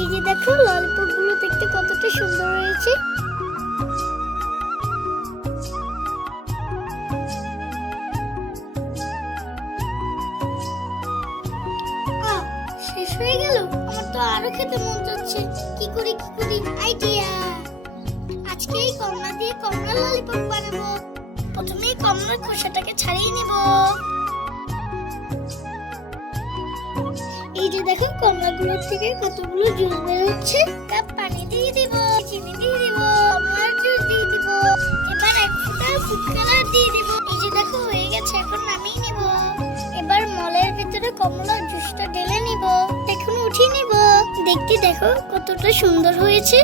এই যে দেখো ললিপপ গুলো দেখতে কতটা সুন্দর হয়েছে। শেষ হয়ে গেল, আমার তো আরো খেতে মন যাচ্ছে। কি করি আইডিয়া, আজকে এই কমলা দিয়ে কমলা ললিপপ বানাবো। প্রথমে এই কমলার খোসাটাকে ছাড়িয়ে নেব। এই যে দেখো কমলাগুলোর থেকে কতগুলো জুস বের হচ্ছে। কাপ পানি দিয়ে দিব, চিনি দিয়ে দিব, কমলার জুস দিয়ে দিব, এবার এক ফোঁটা ফুড কালার দিয়ে দিব। এই যে দেখো হয়ে গেছে, এখন নামিয়ে নিব। এবার মলের ভিতরে কমলার জুসটা ঢেলে নিব, এখন উঠিয়ে নিব। দেখতে দেখো কতটা সুন্দর হয়েছে।